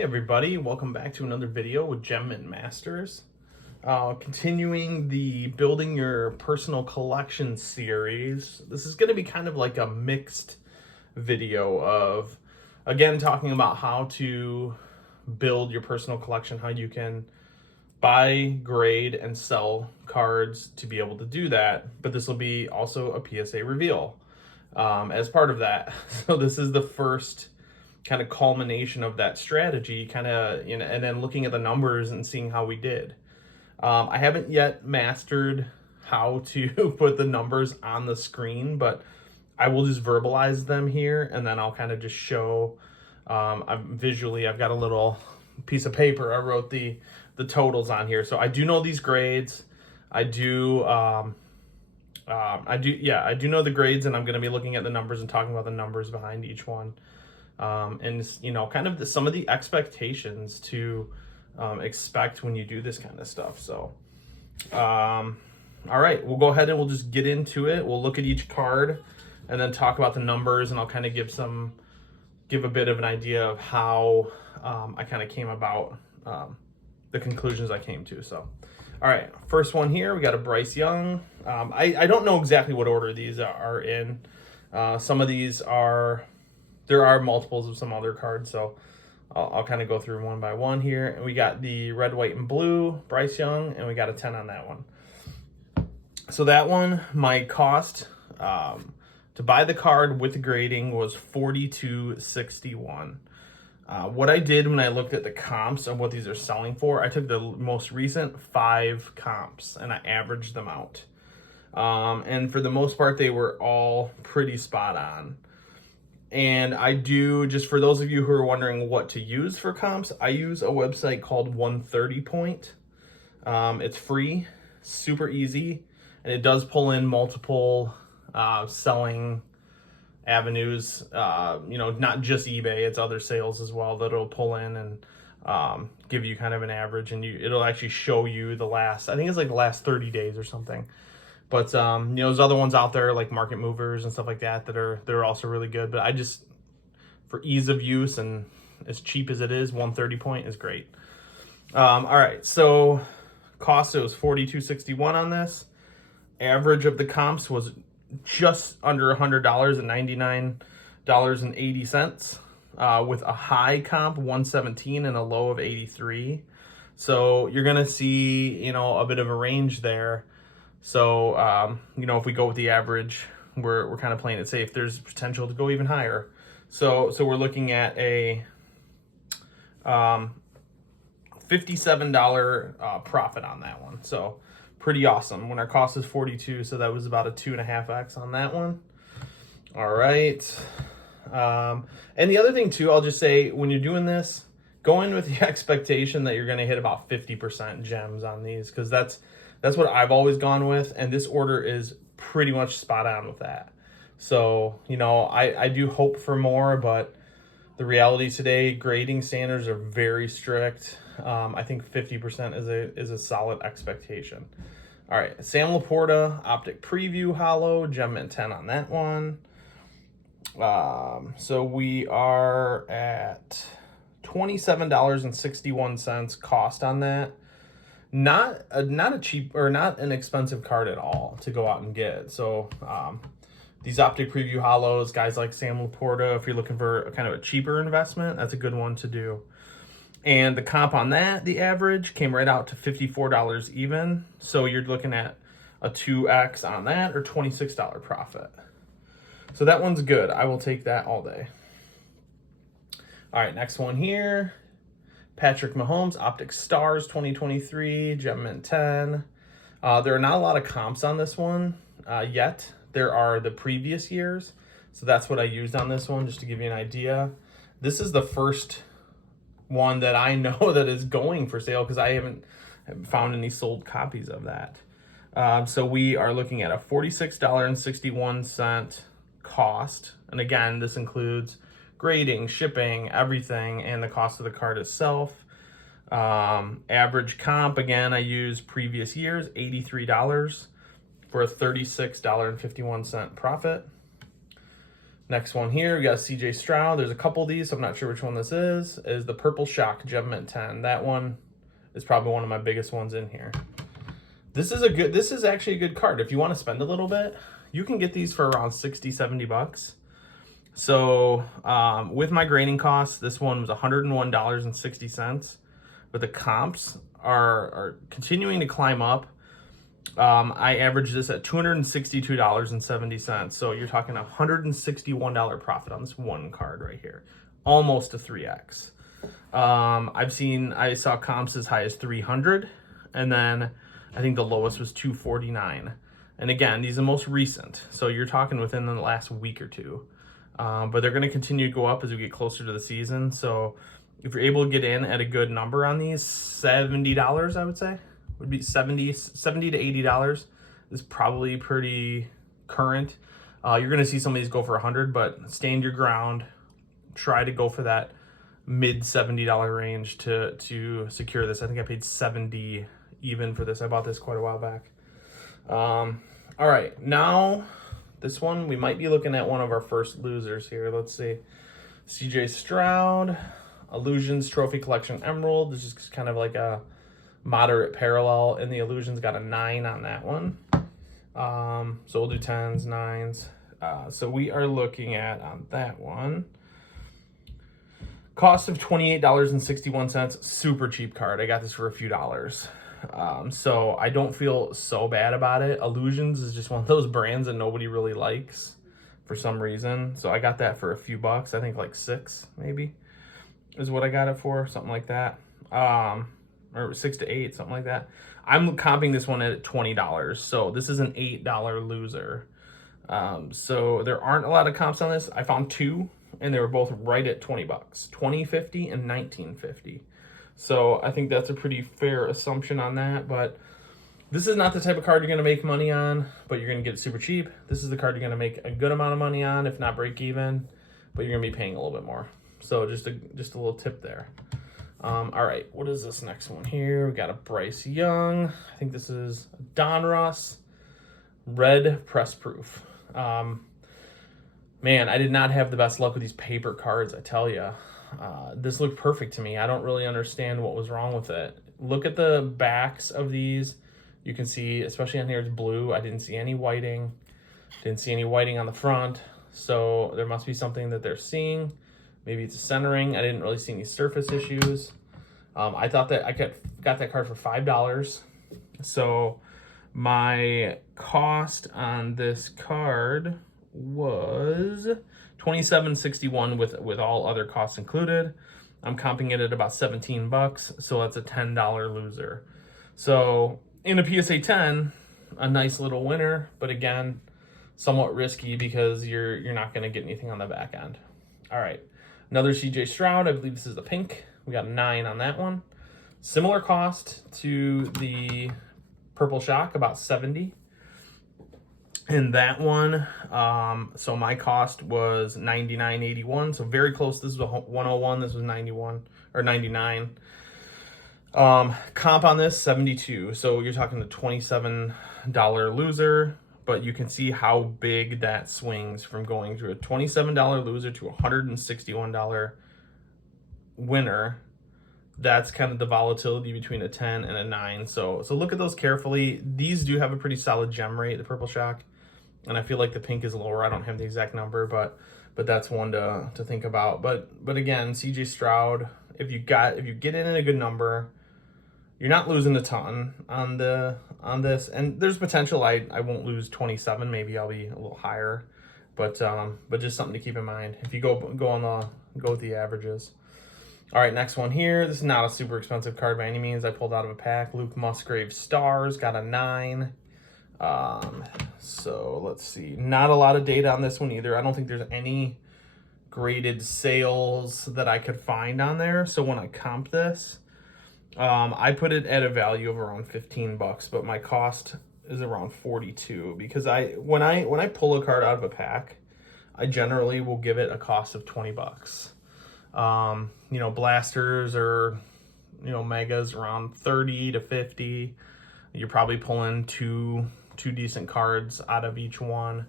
Hey everybody, welcome back to another video with Gem Mint Masters. Continuing the Building Your Personal Collection series. This is going to be kind of like a mixed video of, again, talking about how to build your personal collection, how you can buy, grade, and sell cards to be able to do that. But this will be also a PSA reveal as part of that. So this is the first kind of culmination of that strategy, kind of, and then looking at the numbers and seeing how we did. I haven't yet mastered how to put the numbers on the screen, but I will just verbalize them here, and then I'll kind of just show. I've got a little piece of paper. I wrote the totals on here, so I do know these grades. I do know the grades, and I'm going to be looking at the numbers and talking about the numbers behind each one. And kind of some of the expectations to expect when you do this kind of stuff. So, all right, we'll go ahead and we'll just get into it. We'll look at each card and then talk about the numbers, and I'll kind of give a bit of an idea of how I kind of came about the conclusions I came to. So, all right, first one here, we got a Bryce Young. I don't know exactly what order these are in. Some of these there are multiples of some other cards, so I'll kind of go through one by one here. And we got the red, white, and blue Bryce Young, and we got a 10 on that one. So that one, my cost to buy the card with the grading was $42.61. What I did when I looked at the comps of what these are selling for, I took the most recent 5 comps and I averaged them out. And for the most part, they were all pretty spot on. And I do, just for those of you who are wondering what to use for comps, I use a website called 130 Point. It's free, super easy, and it does pull in multiple selling avenues. Not just eBay, it's other sales as well that it'll pull in and give you kind of an average, and it'll actually show you the last 30 days or something. But there's other ones out there like Market Movers and stuff like that they're also really good. But I just, for ease of use and as cheap as it is, 130 Point is great. All right, so cost, it was $42.61 on this. Average of the comps was just under $100 at $99.80, with a high comp 117 and a low of 83. So you're gonna see a bit of a range there. So, if we go with the average, we're kind of playing it safe. There's potential to go even higher. So we're looking at a $57 profit on that one. So pretty awesome. When our cost is 42, so that was about a 2.5x on that one. All right. And the other thing too, I'll just say, when you're doing this, go in with the expectation that you're going to hit about 50% gems on these, because that's what I've always gone with, and this order is pretty much spot on with that. So, I do hope for more, but the reality today, grading standards are very strict. I think 50% is a solid expectation. All right, Sam Laporta, Optic Preview Hollow, Gem Mint 10 on that one. So we are at $27.61 cost on that. Not a cheap or not an expensive card at all to go out and get. So these Optic Preview Hollows, guys like Sam Laporta, if you're looking for a kind of a cheaper investment, that's a good one to do. And the comp on that, the average, came right out to $54 even. So you're looking at a 2x on that, or $26 profit. So that one's good. I will take that all day. All right, next one here. Patrick Mahomes, Optic Stars 2023, Gem Mint 10. There are not a lot of comps on this one yet. There are the previous years. So that's what I used on this one, just to give you an idea. This is the first one that I know that is going for sale, because I haven't found any sold copies of that. So we are looking at a $46.61 cost. And again, this includes grading, shipping, everything, and the cost of the card itself. Average comp, again, I use previous years, $83 for a $36.51 profit. Next one here, we got CJ Stroud. There's a couple of these, so I'm not sure which one this is the Purple Shock Gem Mint 10. That one is probably one of my biggest ones in here. This is actually a good card. If you want to spend a little bit, you can get these for around 60, 70 bucks. So with my grading costs, this one was $101.60, but the comps are continuing to climb up. I averaged this at $262.70. So you're talking $161 profit on this one card right here. Almost a 3x. I saw comps as high as 300, and then I think the lowest was 249. And again, these are the most recent. So you're talking within the last week or two. But they're going to continue to go up as we get closer to the season. So if you're able to get in at a good number on these, $70, I would say, would be $70 to $80 is probably pretty current. You're going to see some of these go for 100, but stand your ground. Try to go for that mid $70 range to secure this. I think I paid $70 even for this. I bought this quite a while back. All right, now this one, we might be looking at one of our first losers here. Let's see. CJ Stroud, Illusions Trophy Collection Emerald. This is kind of like a moderate parallel, and the Illusions got a 9 on that one. So we'll do 10s, 9s. So we are looking at, on that one, cost of $28.61. Super cheap card. I got this for a few dollars. So I don't feel so bad about it. Illusions is just one of those brands that nobody really likes for some reason. So I got that for a few bucks. I think like 6 maybe is what I got it for, something like that. Or 6 to 8, something like that. I'm comping this one at $20. So this is an $8 loser. So there aren't a lot of comps on this. I found 2, and they were both right at 20 bucks, $20.50 and $19.50. So I think that's a pretty fair assumption on that. But this is not the type of card you're going to make money on, but you're going to get it super cheap. This is the card you're going to make a good amount of money on, if not break even, but you're going to be paying a little bit more. So just a little tip there. All right, what is this next one here? We got a Bryce Young. I think this is Donruss Red Press Proof. Man, I did not have the best luck with these paper cards, I tell you. This looked perfect to me. I don't really understand what was wrong with it. Look at the backs of these. You can see, especially on here, it's blue. I didn't see any whiting. Didn't see any whiting on the front. So there must be something that they're seeing. Maybe it's centering. I didn't really see any surface issues. I thought that I got that card for $5. So my cost on this card was $27.61 with all other costs included. I'm comping it at about 17 bucks, so that's a $10 loser. So in a PSA 10, a nice little winner, but again, somewhat risky because you're not going to get anything on the back end. All right. Another CJ Stroud, I believe this is the pink. We got a 9 on that one. Similar cost to the Purple Shock, about 70. And that one, so my cost was $99.81, so very close. This was 101, this was 91 or 99. Comp on this, 72. So you're talking the $27 loser. But you can see how big that swings from going to a $27 loser to a $161 winner. That's kind of the volatility between a 10 and a 9. So look at those carefully. These do have a pretty solid gem rate, the Purple Shock. And I feel like the pink is lower. I don't have the exact number, but that's one to think about. But again, CJ Stroud, if you get in at a good number, you're not losing a ton on this, and there's potential I won't lose 27. Maybe I'll be a little higher, but just something to keep in mind if you go with the averages. All right, next one here. This is not a super expensive card by any means. I pulled out of a pack. Luke Musgrave Stars got a 9. So let's see. Not a lot of data on this one either. I don't think there's any graded sales that I could find on there. So when I comp this, I put it at a value of around 15 bucks, but my cost is around 42 because when I pull a card out of a pack, I generally will give it a cost of 20 bucks. Blasters or, megas around 30 to 50. You're probably pulling two decent cards out of each one.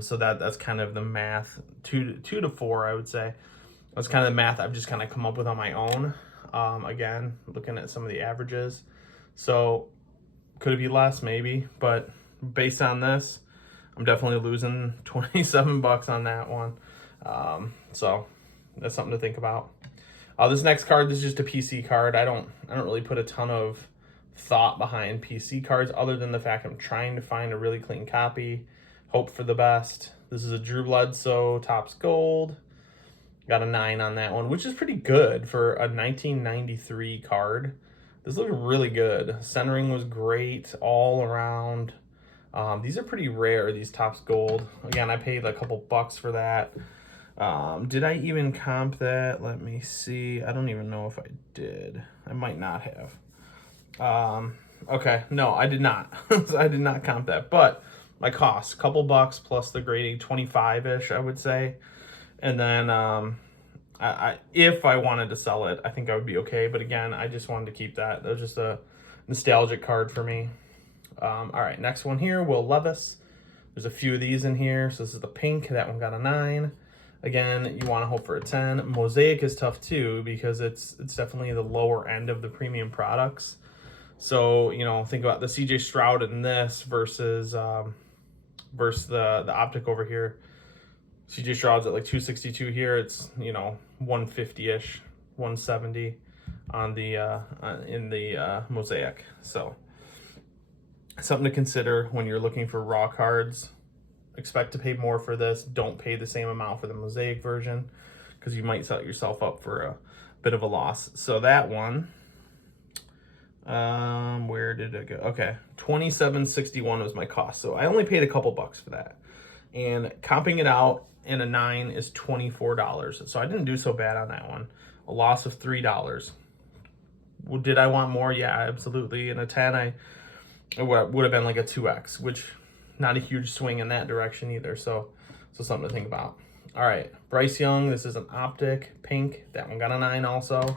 So that's kind of the math, two to four, I would say. That's kind of the math I've just kind of come up with on my own. Again, looking at some of the averages. So could it be less? Maybe. But based on this, I'm definitely losing 27 bucks on that one. So that's something to think about. This next card, this is just a PC card. I don't really put a ton of thought behind PC cards other than the fact I'm trying to find a really clean copy. Hope for the best. This is a Drew Bledsoe Topps Gold. Got a 9 on that one, which is pretty good for a 1993 card. This looked really good. Centering was great all around. These are pretty rare, these Topps Gold. Again, I paid a couple bucks for that. Did I even comp that? Let me see. I don't even know if I did. I might not have. Okay, no, I did not. I did not comp that, but my cost, couple bucks plus the grading, 25-ish, I would say. And then if I wanted to sell it, I think I would be okay. But again, I just wanted to keep that. That was just a nostalgic card for me. All right, next one here, Will Levis. There's a few of these in here. So this is the pink. That one got a 9. Again, you want to hope for a 10. Mosaic is tough too because it's definitely the lower end of the premium products. So, you know, think about the CJ Stroud in this versus the optic over here. CJ Stroud's at like 262 here. It's, you know, 150-ish, 170 on the in the Mosaic. So something to consider when you're looking for raw cards. Expect to pay more for this. Don't pay the same amount for the Mosaic version because you might set yourself up for a bit of a loss. So that one, where did it go? Okay, $27.61 was my cost. So I only paid a couple bucks for that. And comping it out in a 9 is $24. So I didn't do so bad on that one. A loss of $3. Well, did I want more? Yeah, absolutely. In a 10, it would have been like a 2x, which not a huge swing in that direction either. So something to think about. All right, Bryce Young. This is an optic pink. That one got a 9 also.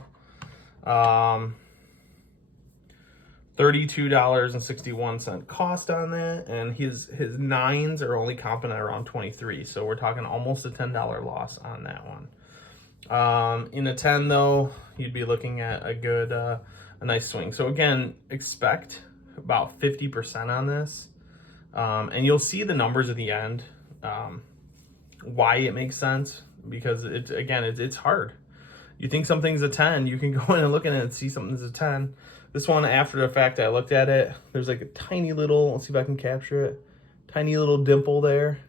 $32.61 cost on that, and his 9s are only comping at around 23. So we're talking almost a $10 loss on that one. In a 10 though, you'd be looking at a good a nice swing. So again, expect about 50% on this. And you'll see the numbers at the end, why it makes sense, because it's hard. You think something's a 10, you can go in and look at it and see something's a 10. This one, after the fact I looked at it, there's like a tiny little, let's see if I can capture it, tiny little dimple there.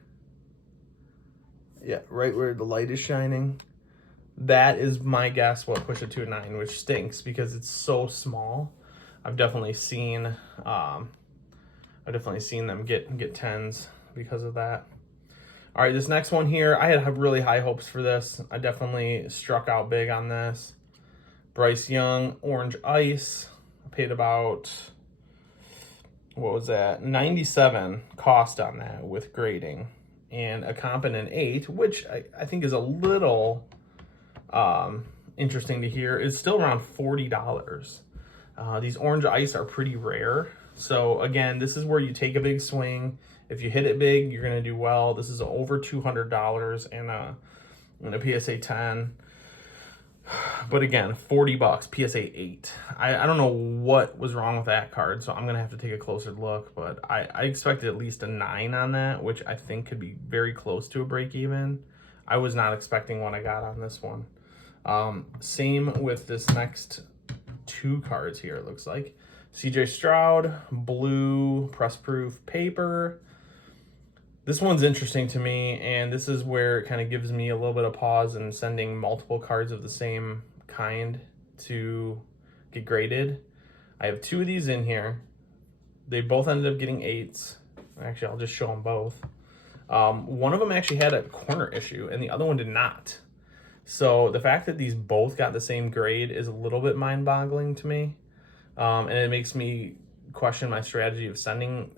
Yeah, right where the light is shining. That is my guess what pushed it to a 9, which stinks because it's so small. I've definitely seen them get 10s because of that. All right, this next one here, I had really high hopes for this. I definitely struck out big on this. Bryce Young, Orange Ice. I paid about, what was that? 97 cost on that with grading. And a comp and an 8, which I think is a little interesting to hear, is still around $40. These Orange Ice are pretty rare. So again, this is where you take a big swing. If you hit it big, you're going to do well. This is over $200 and a PSA 10. But again, 40 bucks, PSA 8. I don't know what was wrong with that card, so I'm going to have to take a closer look. But I expected at least a 9 on that, which I think could be very close to a break even. I was not expecting what I got on this one. Same with this next 2 cards here, it looks like. CJ Stroud, blue press proof paper. This one's interesting to me, and this is where it kind of gives me a little bit of pause in sending multiple cards of the same kind to get graded. I have 2 of these in here. They both ended up getting 8s. Actually, I'll just show them both. One of them actually had a corner issue, and the other one did not. So the fact that these both got the same grade is a little bit mind-boggling to me. And it makes me question my strategy of sending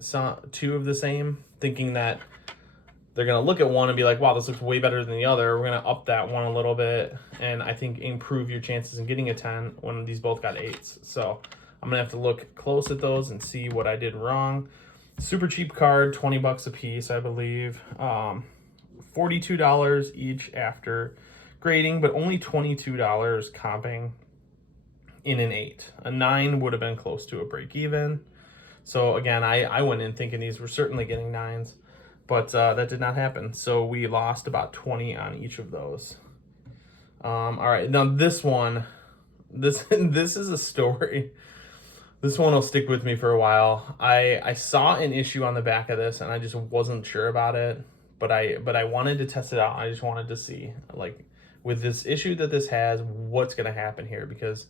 2 of the same, thinking that they're going to look at one and be like, wow, this looks way better than the other. We're going to up that one a little bit, and I think improve your chances in getting a 10 when these both got 8s. So I'm going to have to look close at those and see what I did wrong. Super cheap card, 20 bucks a piece, I believe. $42 each after grading, but only $22 comping in an 8. A 9 would have been close to a break even. So again, I went in thinking these were certainly getting 9s, but that did not happen. So we lost about 20 on each of those. All right, now this one, this is a story. This one will stick with me for a while. I saw an issue on the back of this and I just wasn't sure about it, but I wanted to test it out. I just wanted to see, like, with this issue that this has, what's going to happen here, because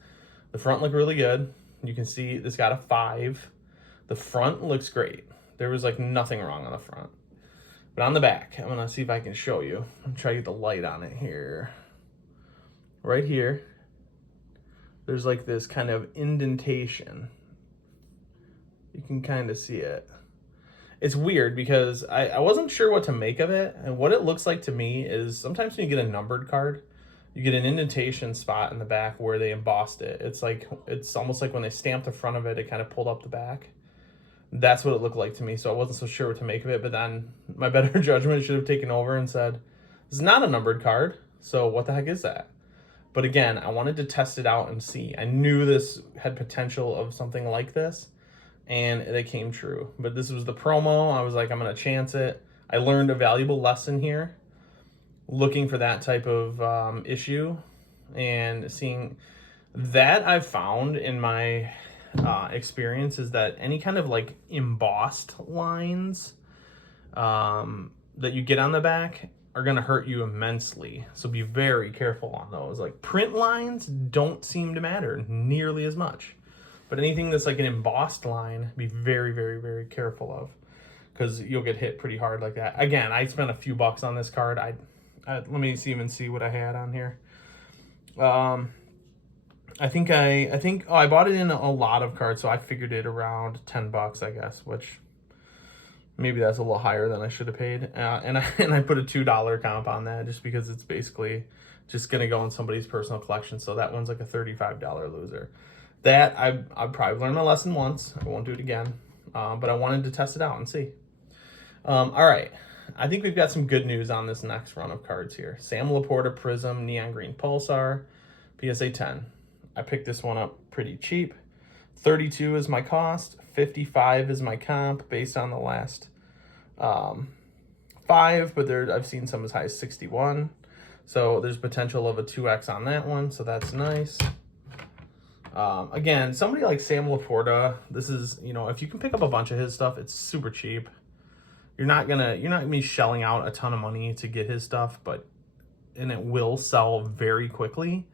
the front looked really good. You can see this got a 5. The front looks great. There was like nothing wrong on the front. But on the back, I'm going to see if I can show you. I'm trying to get the light on it here. Right here, there's like this kind of indentation. You can kind of see it. It's weird because I wasn't sure what to make of it. And what it looks like to me is sometimes when you get a numbered card, you get an indentation spot in the back where they embossed it. It's almost like when they stamped the front of it, it kind of pulled up the back. That's what it looked like to me. So I wasn't so sure what to make of it. But then my better judgment should have taken over and said, this is not a numbered card. So what the heck is that? But again, I wanted to test it out and see. I knew this had potential of something like this, and it came true. But this was the promo. I was like, I'm going to chance it. I learned a valuable lesson here, looking for that type of issue, and seeing that I've found in my experience is that any kind of like embossed lines that you get on the back are going to hurt you immensely. So be very careful on those. Like print lines don't seem to matter nearly as much. But anything that's like an embossed line, be very, very, very careful of, because you'll get hit pretty hard like that. Again, I spent a few bucks on this card. Let me even see what I had on here. I think I bought it in a lot of cards, so I figured it around 10 bucks, I guess, which maybe that's a little higher than I should have paid. And I put a $2 comp on that just because it's basically just going to go in somebody's personal collection. So that one's like a $35 loser. That I've probably learned my lesson once. I won't do it again. But I wanted to test it out and see. All right. I think we've got some good news on this next run of cards here. Sam Laporta Prism Neon Green Pulsar PSA 10. I picked this one up pretty cheap. 32 is my cost. 55 is my comp based on the last 5, but I've seen some as high as 61. So there's potential of a 2x on that one, so that's nice. Again, somebody like Sam Laporta, this is, if you can pick up a bunch of his stuff, it's super cheap. You're not gonna be shelling out a ton of money to get his stuff, and it will sell very quickly.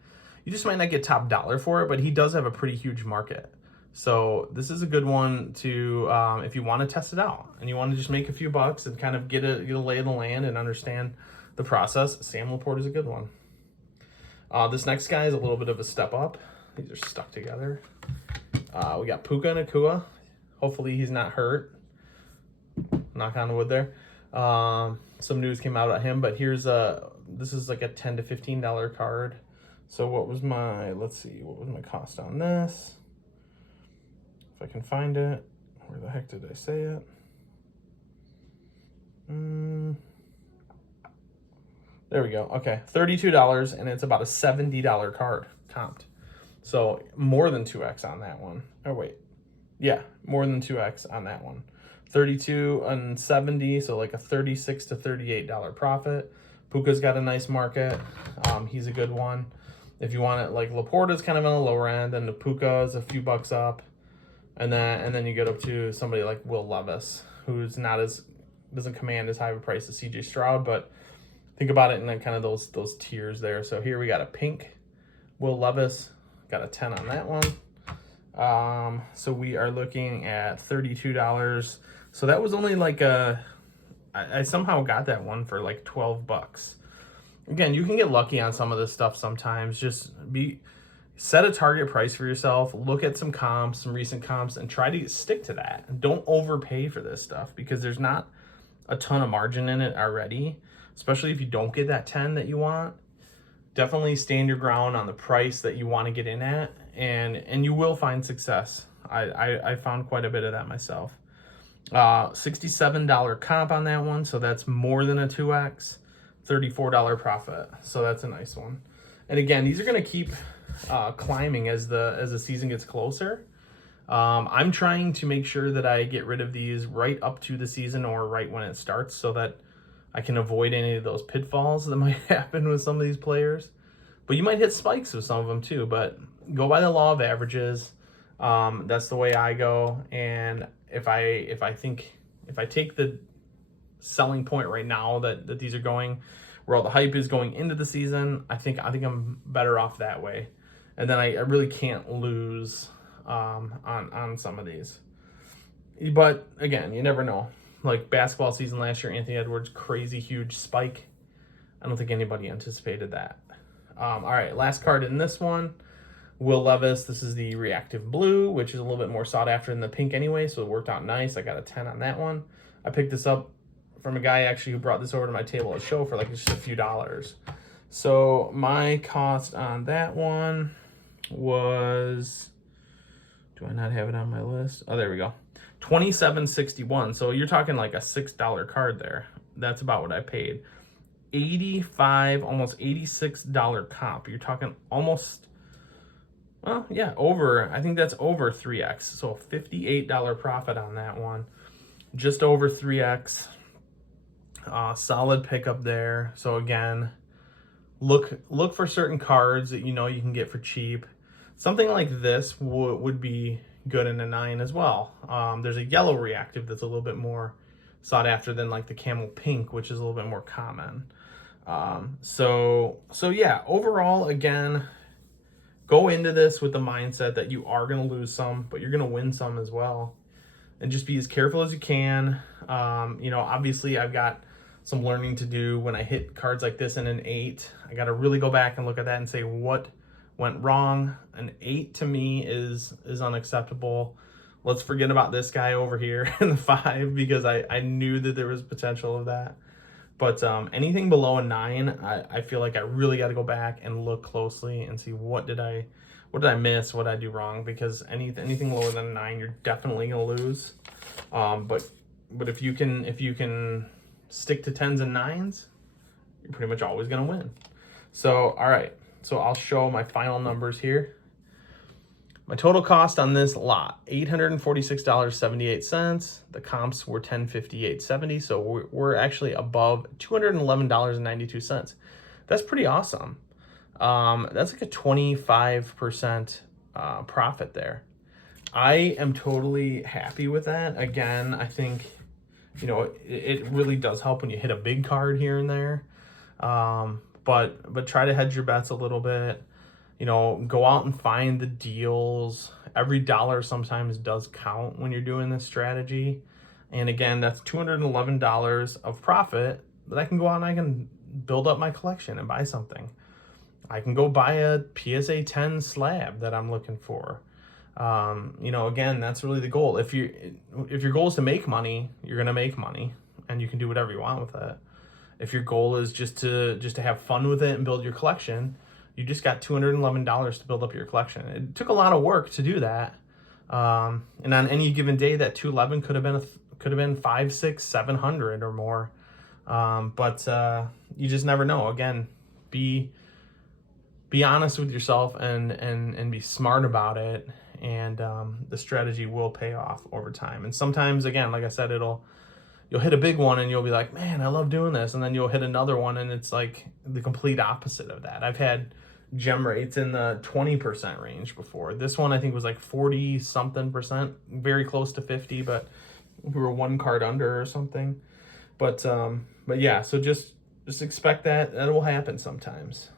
You just might not get top dollar for it, but he does have a pretty huge market. So this is a good one to, if you want to test it out and you want to just make a few bucks and kind of get a lay of the land and understand the process. Sam Laporta is a good one. This next guy is a little bit of a step up. These are stuck together. We got Puka Nacua. Hopefully he's not hurt. Knock on wood there. Some news came out about him, but this is like a $10 to $15 card. So what was my cost on this? If I can find it. Where the heck did I say it? There we go. Okay, $32, and it's about a $70 card comped. So more than 2x on that one. Oh wait, yeah, more than 2x on that one. 32 and 70, so like a $36 to $38 profit. Puka's got a nice market. He's a good one. If you want it, like Laporta's kind of on the lower end, and the Puka is a few bucks up, and then you get up to somebody like Will Levis, who's doesn't command as high of a price as CJ Stroud, but think about it in then kind of those tiers there. So here we got a pink Will Levis, got a 10 on that one. So we are looking at $32. So that was only like I somehow got that one for like 12 bucks. Again, you can get lucky on some of this stuff sometimes. Just set a target price for yourself, look at some comps, some recent comps, and try to stick to that. And don't overpay for this stuff because there's not a ton of margin in it already, especially if you don't get that 10 that you want. Definitely stand your ground on the price that you want to get in at, and you will find success. I found quite a bit of that myself. $67 comp on that one, so that's more than a 2x. $34 profit, so that's a nice one. And again, these are going to keep climbing as the season gets closer. I'm trying to make sure that I get rid of these right up to the season or right when it starts, so that I can avoid any of those pitfalls that might happen with some of these players. But you might hit spikes with some of them too. But go by the law of averages. That's the way I go. And if I take the selling point right now that these are going, where all the hype is going into the season, I think I'm better off that way. And then I really can't lose on some of these. But again, you never know. Like basketball season last year, Anthony Edwards, crazy huge spike. I don't think anybody anticipated that. All right, last card in this one, Will Levis. This is the reactive blue, which is a little bit more sought after than the pink anyway, so it worked out nice. I got a 10 on that one. I picked this up from a guy actually who brought this over to my table at a show for like just a few dollars. So my cost on that one was, do I not have it on my list? Oh, there we go. $27.61. So you're talking like a $6 card there. That's about what I paid. $85, almost $86 comp. You're talking almost, well, yeah, over, I think that's over 3x. So $58 profit on that one. Just over 3x. Solid pickup there. So again, look for certain cards that you know you can get for cheap. Something like this would be good in a 9 as well. There's a yellow reactive that's a little bit more sought after than like the camel pink, which is a little bit more common. So yeah, overall, again, go into this with the mindset that you are going to lose some, but you're going to win some as well. And just be as careful as you can. Obviously I've got some learning to do when I hit cards like this in an 8. I got to really go back and look at that and say what went wrong. An 8 to me is unacceptable. Let's forget about this guy over here in the 5 because I knew that there was potential of that. But anything below a 9, I feel like I really got to go back and look closely and see what did I miss, what did I do wrong, because anything lower than a 9, you're definitely gonna lose. But if you can stick to 10s and 9s, you're pretty much always gonna win. So all right, so I'll show my final numbers here. My total cost on this lot, $846.78. The comps were $1058.70, so we're actually above $211.92. That's pretty awesome. That's like a 25% profit there. I am totally happy with that. Again, I think, it really does help when you hit a big card here and there. But try to hedge your bets a little bit. Go out and find the deals. Every dollar sometimes does count when you're doing this strategy. And again, that's $211 of profit that I can go out and I can build up my collection and buy something. I can go buy a PSA 10 slab that I'm looking for. Again, that's really the goal. If your goal is to make money, you're gonna make money, and you can do whatever you want with it. If your goal is just to have fun with it and build your collection, you just got $211 to build up your collection. It took a lot of work to do that, and on any given day, that 211 could have been 500, 600, 700 or more. But you just never know. Again, be honest with yourself and be smart about it, and the strategy will pay off over time. And sometimes, again, like I said, you'll hit a big one and you'll be like, man, I love doing this, and then you'll hit another one and it's like the complete opposite of that. I've had gem rates in the 20% range before. This one I think was like 40 something percent, very close to 50, but we were one card under or something. But yeah, so just expect that will happen sometimes.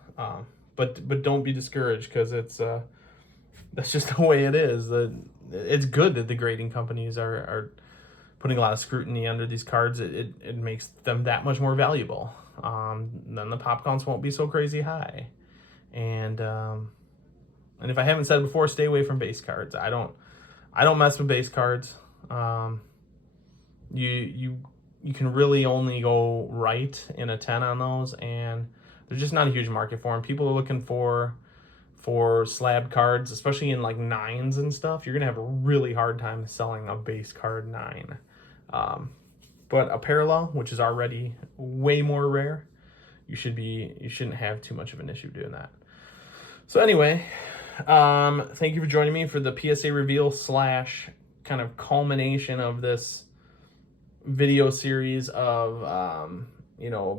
But don't be discouraged, because that's just the way it is. It's good that the grading companies are putting a lot of scrutiny under these cards. It makes them that much more valuable. Then the pop counts won't be so crazy high. And if I haven't said before, stay away from base cards. I don't mess with base cards. You can really only go right in a 10 on those, and there's just not a huge market for them. People are looking for slab cards, especially in like 9s and stuff. You're gonna have a really hard time selling a base card 9. But a parallel, which is already way more rare, you shouldn't have too much of an issue doing that. So anyway, thank you for joining me for the PSA reveal / kind of culmination of this video series of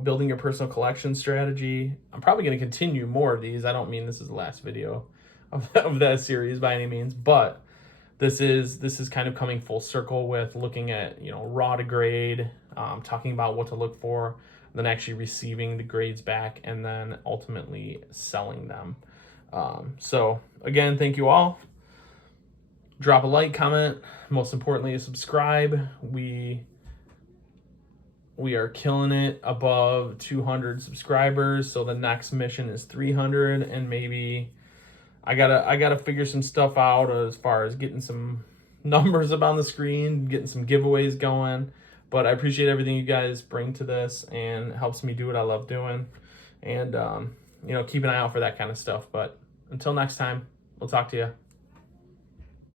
building your personal collection strategy. I'm probably going to continue more of these. I don't mean this is the last video of that series by any means, but this is kind of coming full circle with looking at raw to grade, talking about what to look for, then actually receiving the grades back, and then ultimately selling them. So again, thank you all. Drop a like, comment, most importantly, subscribe. We are killing it above 200 subscribers, so the next mission is 300, and maybe I gotta figure some stuff out as far as getting some numbers up on the screen, getting some giveaways going. But I appreciate everything you guys bring to this, and it helps me do what I love doing. And keep an eye out for that kind of stuff. But until next time, we'll talk to you.